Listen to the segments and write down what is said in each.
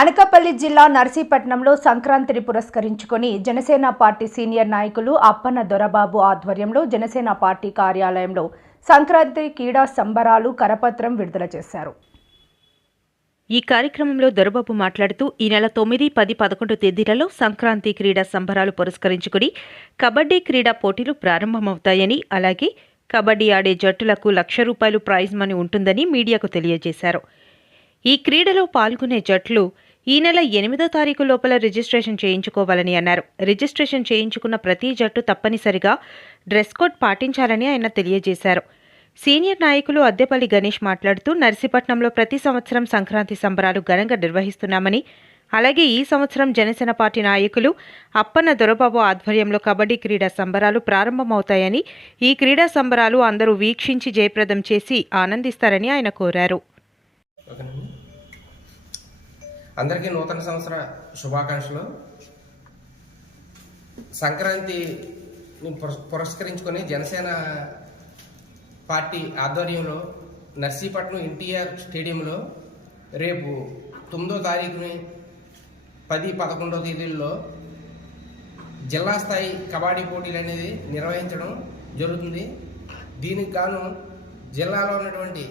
అనకాపల్లి జిల్లా నర్సీపట్నంలో సంక్రాంతిని పురస్కరించుకొని జనసేన పార్టీ సీనియర్ నాయకులు అప్పన్న దొరబాబు ఆధ్వర్యంలో జనసేన పార్టీ కార్యాలయంలో సంక్రాంతి క్రీడా సంబరాలు కరపత్రం విడుదల చేశారు. ఈ కార్యక్రమంలో దొరబాబు మాట్లాడుతూ ఈ నెల 9, 10, 11 తేదీలలో సంక్రాంతి క్రీడా సంబరాలు పురస్కరించుకుని కబడ్డీ క్రీడా పోటీలు ప్రారంభమవుతాయని, అలాగే కబడ్డీ ఆడే జట్టులకు ₹1,00,000 ప్రైజ్ మనీ ఉంటుందని మీడియాకు తెలియజేశారు. ఈ క్రీడలో పాల్గొనే జట్లు ఈ నెల 8వ తారీఖు లోపల రిజిస్ట్రేషన్ చేయించుకోవాలని అన్నారు. రిజిస్ట్రేషన్ చేయించుకున్న ప్రతి జట్టు తప్పనిసరిగా డ్రెస్ కోడ్ పాటించాలని ఆయన తెలియజేశారు. సీనియర్ నాయకులు అద్దెపల్లి గణేష్ మాట్లాడుతూ నర్సీపట్నంలో ప్రతి సంవత్సరం సంక్రాంతి సంబరాలు ఘనంగా నిర్వహిస్తున్నామని, అలాగే ఈ సంవత్సరం జనసేన పార్టీ నాయకులు అప్పన్న దొరబాబు ఆధ్వర్యంలో కబడ్డీ క్రీడా సంబరాలు ప్రారంభమవుతాయని, ఈ క్రీడా సంబరాలు అందరూ వీక్షించి జయప్రదం చేసి ఆనందిస్తారని ఆయన కోరారు. అందరికీ నూతన సంవత్సర శుభాకాంక్షలు. సంక్రాంతిని పురస్కరించుకొని జనసేన పార్టీ ఆధ్వర్యంలో నర్సీపట్నం ఎన్టీఆర్ స్టేడియంలో రేపు 9వ తారీఖుని 10, 11వ తేదీల్లో జిల్లా స్థాయి కబడ్డీ పోటీలు అనేది నిర్వహించడం జరుగుతుంది. దీనికి గాను జిల్లాలో ఉన్నటువంటి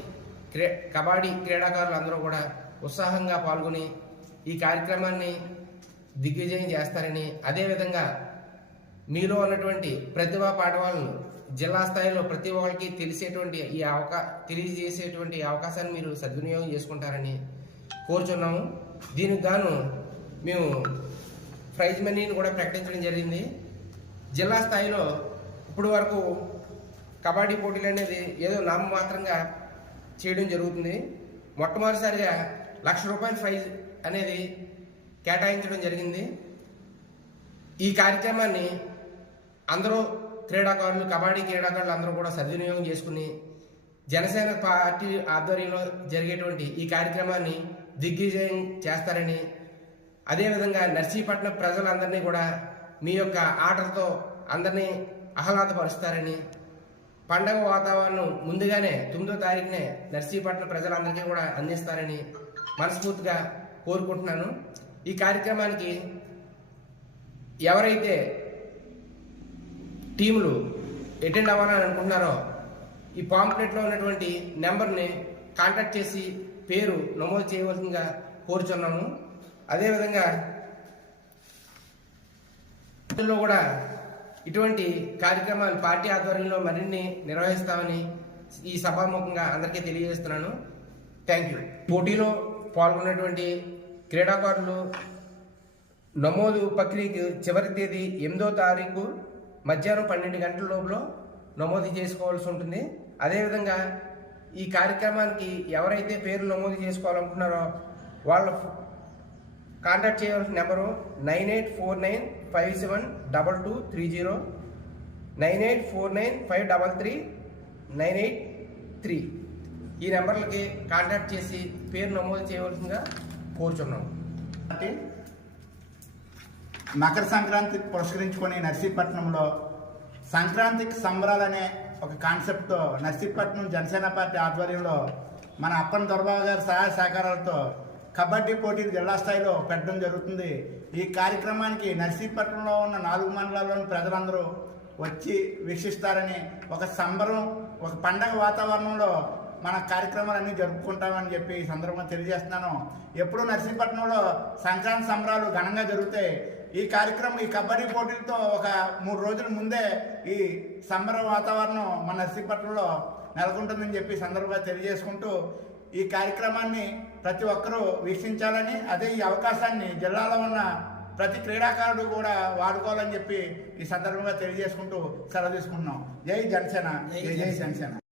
కబడ్డీ క్రీడాకారులు అందరూ కూడా ఉత్సాహంగా పాల్గొని ఈ కార్యక్రమాన్ని దిగ్విజయం చేస్తారని, అదేవిధంగా మీలో ఉన్నటువంటి ప్రతిభా పాఠవాలను జిల్లా స్థాయిలో ప్రతి ఒక్కరికి తెలియజేసేటువంటి అవకాశాన్ని మీరు సద్వినియోగం చేసుకుంటారని కోరుచున్నాము. దీనికి గాను మేము ప్రైజ్ మనీని కూడా ప్రకటించడం జరిగింది. జిల్లా స్థాయిలో ఇప్పుడు వరకు కబడ్డీ పోటీలు అనేది ఏదో నామమాత్రంగా చేయడం జరుగుతుంది. మొట్టమొదటిసారిగా ₹1,00,000 ప్రైజ్ అనేది కేటాయించడం జరిగింది. ఈ కార్యక్రమాన్ని అందరూ క్రీడాకారులు, కబడ్డీ క్రీడాకారులు అందరూ కూడా సద్వినియోగం చేసుకుని జనసేన పార్టీ ఆధ్వర్యంలో జరిగేటువంటి ఈ కార్యక్రమాన్ని దిగ్విజయం చేస్తారని, అదేవిధంగా నర్సీపట్నం ప్రజలందరినీ కూడా మీ యొక్క ఆటలతో అందరినీ ఆహ్లాదపరుస్తారని, పండగ వాతావరణం ముందుగానే 9వ తారీఖునే నర్సీపట్నం ప్రజలందరికీ కూడా అందిస్తారని మనస్ఫూర్తిగా కోరుకుంటున్నాను. ఈ కార్యక్రమానికి ఎవరైతే టీములు అటెండ్ అవ్వాలని అనుకుంటున్నారో ఈ పాంప్లెట్లో ఉన్నటువంటి నెంబర్ని కాంటాక్ట్ చేసి పేరు నమోదు చేయవలసిందిగా కోరుచున్నాము. అదేవిధంగా కూడా ఇటువంటి కార్యక్రమాలు పార్టీ ఆధ్వర్యంలో మరిన్ని నిర్వహిస్తామని ఈ సభాముఖంగా అందరికీ తెలియజేస్తున్నాను. Thank you. పోటీలో పాల్గొన్నటువంటి క్రీడాకారులు నమోదు ప్రక్రియకు చివరి తేదీ 8వ తారీఖు మధ్యాహ్నం 12 గంటల లోపల నమోదు చేసుకోవాల్సి ఉంటుంది. అదేవిధంగా ఈ కార్యక్రమానికి ఎవరైతే పేర్లు నమోదు చేసుకోవాలనుకుంటున్నారో వాళ్ళ కాంటాక్ట్ చేయవలసిన నెంబరు 9849572230, 9849533983. ఈ నెంబర్లకి కాంటాక్ట్ చేసి పేరు నమోదు చేయవలసిందిగా కోరుచున్నాము. మకర సంక్రాంతి పురస్కరించుకొని నర్సీపట్నంలో సంక్రాంతికి సంబరాలనే ఒక కాన్సెప్ట్తో నర్సీపట్నం జనసేన పార్టీ ఆధ్వర్యంలో మన అప్పన్న దొరబాబు గారి సహాయ సహకారాలతో కబడ్డీ పోటీలు జిల్లా స్థాయిలో పెట్టడం జరుగుతుంది. ఈ కార్యక్రమానికి నర్సీపట్నంలో ఉన్న 4 మండలాల్లోని ప్రజలందరూ వచ్చి వీక్షిస్తారని, ఒక సంబరం, ఒక పండగ వాతావరణంలో మన కార్యక్రమాలన్నీ జరుపుకుంటామని చెప్పి ఈ సందర్భంగా తెలియజేస్తున్నాను. ఎప్పుడూ నర్సీపట్నంలో సంక్రాంతి సంబరాలు ఘనంగా జరుగుతాయి. ఈ కార్యక్రమం, ఈ కబడ్డీ పోటీలతో ఒక 3 రోజుల ముందే ఈ సంబర వాతావరణం మన నర్సీపట్నంలో నెలకొంటుందని చెప్పి సందర్భంగా తెలియజేసుకుంటూ ఈ కార్యక్రమాన్ని ప్రతి ఒక్కరూ వీక్షించాలని, అదే ఈ అవకాశాన్ని జిల్లాలో ఉన్న ప్రతి క్రీడాకారుడు కూడా వాడుకోవాలని చెప్పి ఈ సందర్భంగా తెలియజేసుకుంటూ సెలవు తీసుకుంటున్నాం. జై జనసేన, జై జనసేన.